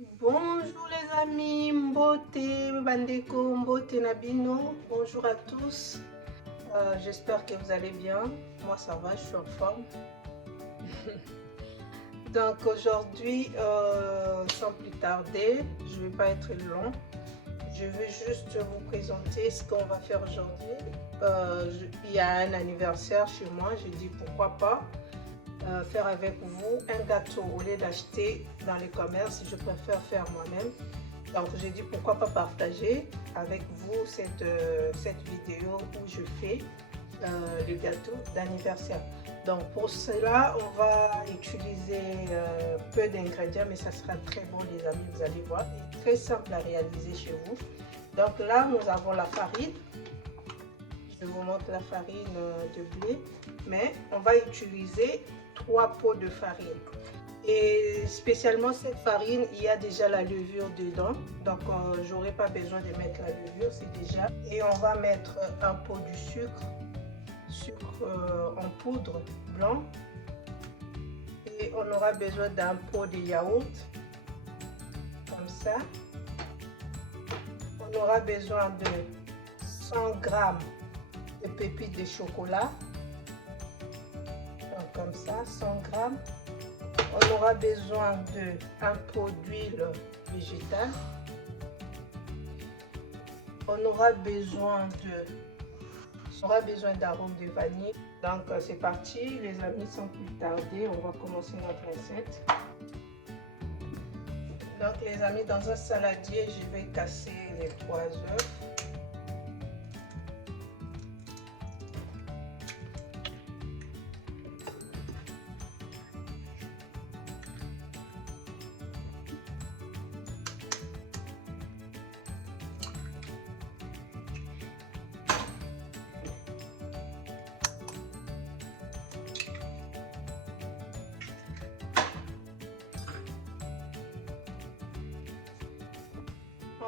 Bonjour les amis, Mbote, Bandeko, Mbote Nabino, bonjour à tous. J'espère que vous allez bien. Moi ça va, je suis en forme. Donc aujourd'hui, sans plus tarder, je ne vais pas être long. Je vais juste vous présenter ce qu'on va faire aujourd'hui. Il y a un anniversaire chez moi, j'ai dit pourquoi pas faire avec vous un gâteau au lieu d'acheter dans les commerces. Je préfère faire moi-même. Donc j'ai dit pourquoi pas partager avec vous cette vidéo où je fais le gâteau d'anniversaire. Donc pour cela on va utiliser peu d'ingrédients, mais ça sera très bon les amis, vous allez voir. C'est très simple à réaliser chez vous. Donc là nous avons la farine. Je vous montre la farine de blé, mais on va utiliser 3 pots de farine. Et spécialement cette farine, il y a déjà la levure dedans, donc j'aurai pas besoin de mettre la levure, c'est déjà. Et on va mettre un pot de sucre en poudre blanc, et on aura besoin d'un pot de yaourt, comme ça. On aura besoin de 100 g de pépites de chocolat, donc comme ça, 100 g. On aura besoin d'un pot d'huile végétale. On aura besoin d'arôme de vanille. Donc c'est parti les amis, sans plus tarder, on va commencer notre recette. Donc les amis, dans un saladier, je vais casser les 3 œufs.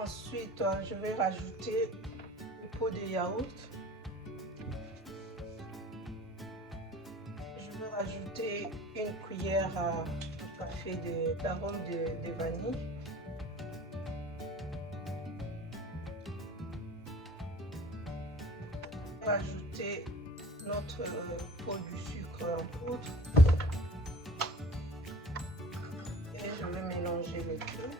Ensuite, je vais rajouter le pot de yaourt. Je vais rajouter une cuillère à café d'arôme de vanille. Je vais rajouter notre pot de sucre en poudre. Et je vais mélanger le tout.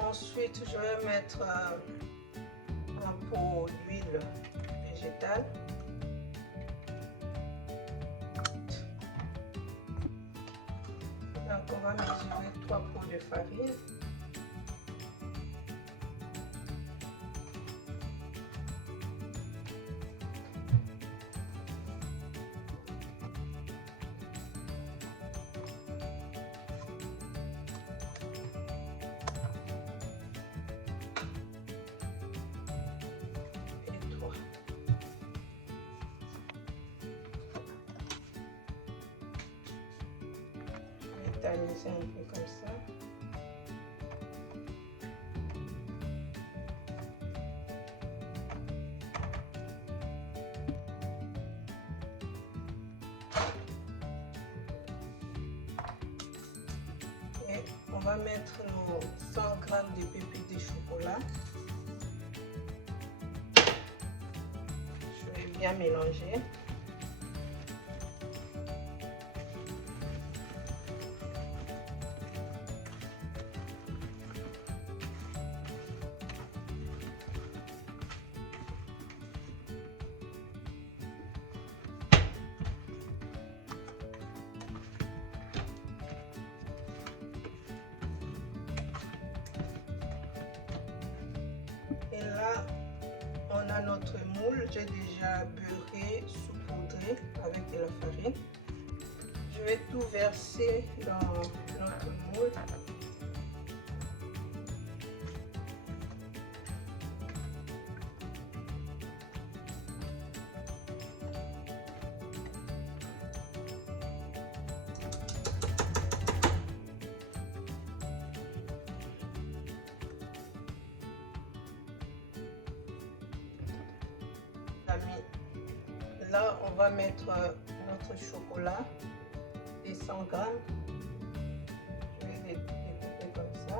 Ensuite, je vais mettre un pot d'huile végétale. Donc, on va mesurer 3 pots de farine. Tamiser un peu comme ça. Et on va mettre nos 100 g de pépites de chocolat. Je vais bien mélanger. Et là, on a notre moule. J'ai déjà beurré, saupoudré avec de la farine. Je vais tout verser dans notre moule. amis, là on va mettre notre chocolat et 100 grammes. Je vais les découper comme ça.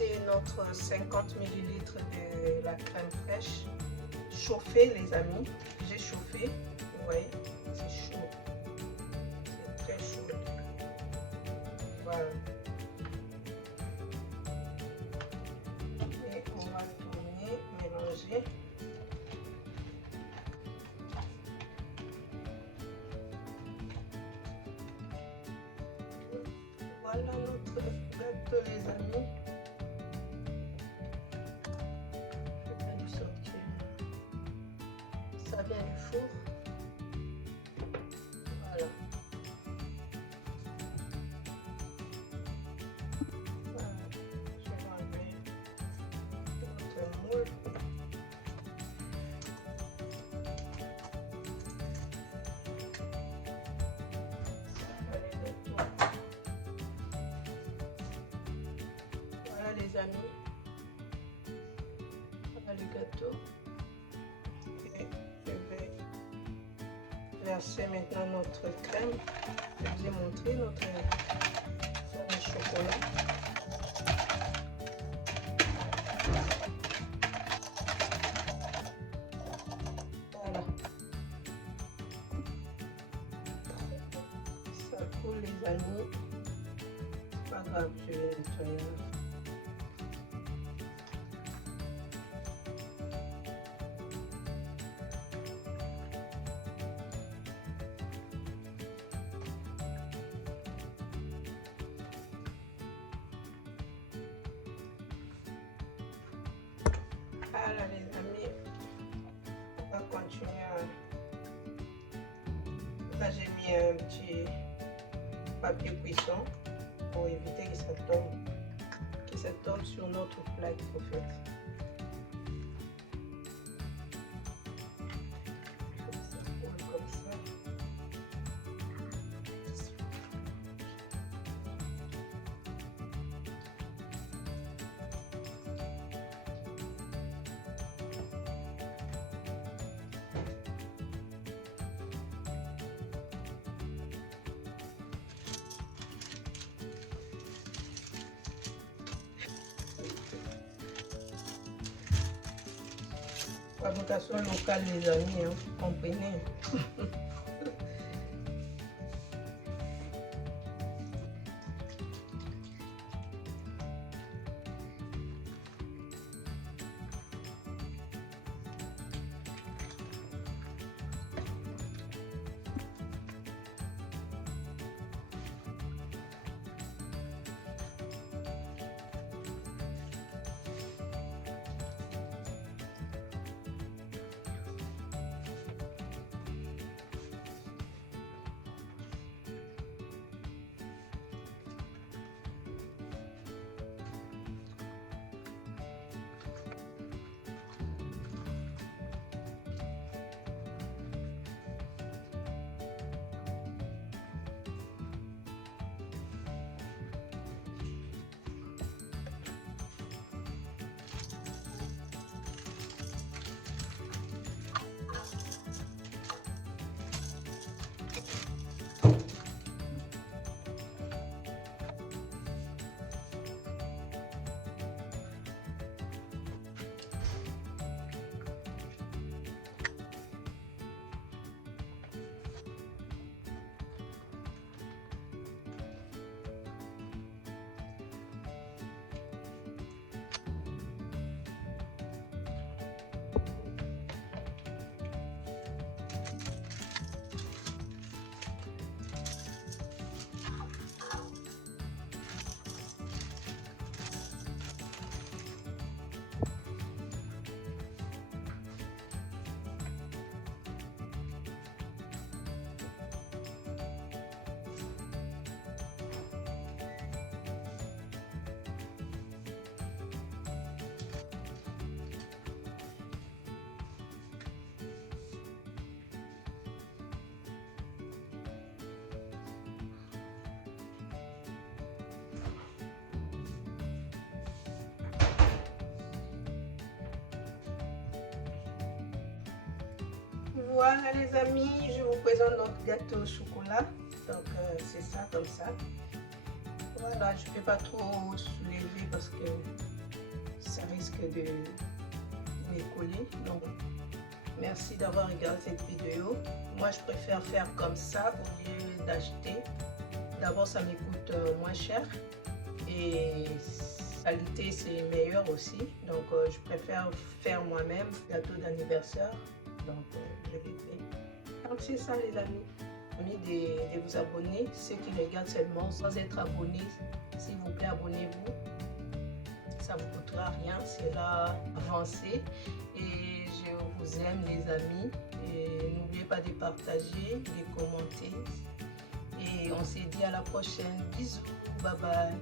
Et notre 50 ml de la crème fraîche chauffée, les amis. J'ai chauffé, vous voyez, c'est chaud, c'est très chaud. Voilà. Et on va tourner, mélanger. Voilà notre gâteau, les amis. Je vais lui sortir. Ça vient du four. Voilà. Je vais enlever notre moule. Voilà les amis. Voilà le gâteau. Et je vais verser maintenant notre crème. Je vous ai montré notre crème de chocolat. Voilà. Ça coule les amis. Pas grave, je vais nettoyer. Voilà les amis, on va continuer. Là j'ai mis un petit papier cuisson pour éviter que ça tombe sur notre plaque au fait. Ça coule comme ça. Fabrication locale les amis, hein, vous comprenez. Voilà les amis, je vous présente notre gâteau au chocolat. Donc c'est ça, comme ça. Voilà, je ne peux pas trop soulever parce que ça risque de décoller. Donc merci d'avoir regardé cette vidéo. Moi je préfère faire comme ça au lieu d'acheter. D'abord ça me coûte moins cher et qualité c'est meilleur aussi. Donc je préfère faire moi-même gâteau d'anniversaire. Donc je l'ai fait. Donc c'est ça les amis. De vous abonner, ceux qui regardent seulement sans être abonnés, s'il vous plaît abonnez-vous, ça vous coûtera rien, c'est là avancer et je vous aime les amis et n'oubliez pas de partager, de commenter et on se dit à la prochaine, bisous, bye bye.